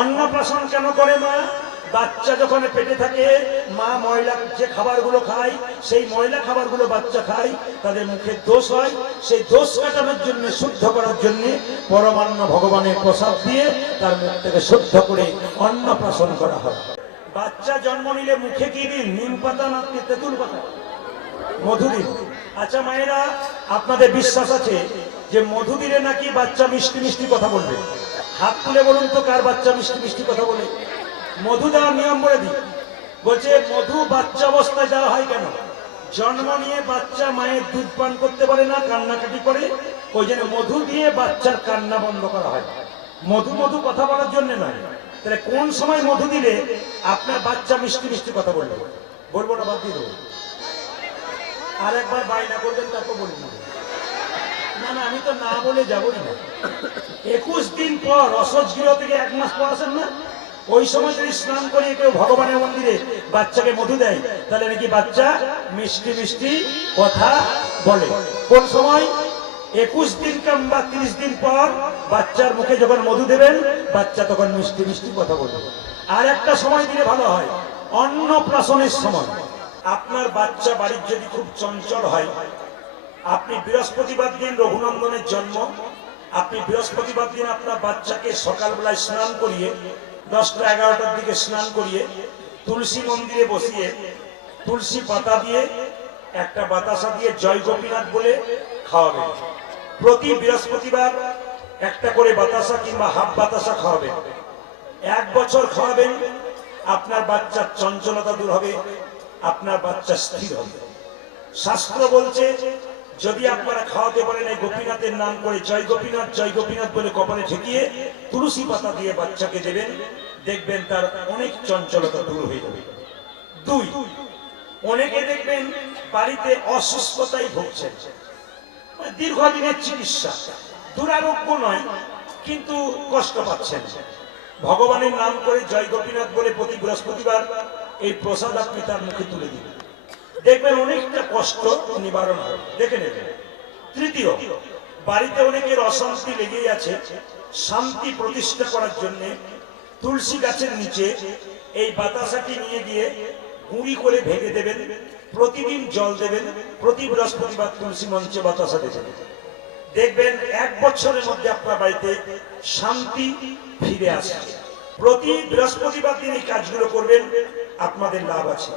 অন্নপ্রাশন কেন করে মা? বাচ্চা যখন পেটে থাকে মা ময়লা যে খাবারগুলো খায়, সেই ময়লা খাবারগুলো বাচ্চা খায়, তাদের মুখে দোষ হয়। সেই দোষ কাটানোর জন্য, শুদ্ধ করার জন্য পরমান্ন ভগবানের প্রসাদ দিয়ে তার মুখ থেকে শুদ্ধ করে অন্নপ্রাশন করা হয়। বাচ্চা জন্ম নিলে মুখে কি দিন? নিম পাতা না তেঁতুল পাতা? মধু দিন। আচ্ছা মায়েরা, আপনাদের বিশ্বাস আছে যে মধু দিলে নাকি বাচ্চা মিষ্টি মিষ্টি কথা বলবে? হাত তুলে বলুন তো কার বাচ্চা মিষ্টি মিষ্টি কথা বলে? মধু দেওয়ার নিয়ম বলে দিই। বলছে মধু বাচ্চা অবস্থায় দেওয়া হয় কেন? জন্ম নিয়ে বাচ্চা মায়ের দুধ পান করতে পারে না, কান্নাকাটি করে, ওই জন্য মধু দিয়ে বাচ্চার কান্না বন্ধ করা হয়। মধু মধু কথা বলার জন্য নয়। তাহলে কোন সময় মধু দিলে আপনার বাচ্চা মিষ্টি মিষ্টি কথা বলবে? বলবো না, বাদ দিয়ে দেবো। আর একবার বায়না করবেন, তারপর বলবো। না না, আমি তো না বলে যাবোই না। 21 দিন পর, অসহ্য গৃহ থেকে 1 মাস পর আসেন না, ওই সময় যদি স্নান করিয়ে কেউ ভগবানের মন্দিরে বাচ্চাকে মধু দেয়, তাহলে নাকি বাচ্চা মিষ্টি মিষ্টি কথা বলে। কোন সময়? 21 দিন কিংবা 30 দিন পর বাচ্চার মুখে যখন মধু দেবেন, বাচ্চা তখন মিষ্টি মিষ্টি কথা বলবে। আর একটা সময় দিলে ভালো হয়, অন্নপ্রাশনের সময়। আপনার বাচ্চা বাড়ির যদি খুব চঞ্চল হয়, আপনি বৃহস্পতিবার দিন রঘুনন্দনের জন্ম, আপনি বৃহস্পতিবার দিন আপনার বাচ্চাকে সকালবেলায় স্নান করিয়ে 10টা-11টার দিকে স্নান করিয়ে তুলসী মন্দিরে বসিয়ে তুলসী পাতা দিয়ে একটা বাতাসা দিয়ে জয় গোপীনাথ বলে খাওয়াবেন। প্রতি বৃহস্পতিবার একটা করে বাতাসা কিংবা হাফ বাতাসা খাওয়াবেন। 1 বছর খাওয়াবেন, আপনার বাচ্চার চঞ্চলতা দূর হবে, আপনার বাচ্চা স্থির হবে। শাস্ত্র বলছে যদি আপনারা খাওয়াতে পারেন, এই গোপীনাথের নাম করে জয় গোপীনাথ বলে কপালে ঠেকিয়ে তুলসী পাতা দিয়ে বাচ্চাকে দেবেন, দেখবেন তার অনেক চঞ্চলতা দূর হয়ে যাবে। 2, অনেকে দেখবেন বাড়িতে অসুস্থতায় ভুগছেন, দীর্ঘদিনের চিকিৎসা, দুরারোগ্য নয় কিন্তু কষ্ট পাচ্ছেন। ভগবানের নাম করে জয় গোপীনাথ বলে প্রতি বৃহস্পতিবার এই প্রসাদ আপনি তার মুখে তুলে দিবেন, দেখবেন অনেকটা কষ্ট নিবারণ হবে, দেখে নেবেন। 3, বাড়িতে অনেকের অশান্তি লেগেই আছে, শান্তি প্রতিষ্ঠা করার জন্য তুলসী গাছের নিচে এই বাতাসাটি নিয়ে গিয়ে গুঁড়ি করে ভেঙে দেবেন, প্রতিদিন জল দেবেন, প্রতি বৃহস্পতিবার তুলসী মঞ্চে বাতাসা দেবেন, দেখবেন 1 বছরের মধ্যে আপনার বাড়িতে শান্তি ফিরে আসে। প্রতি বৃহস্পতিবার দিন এই কাজগুলো করবেন, আপনাদের লাভ আছে।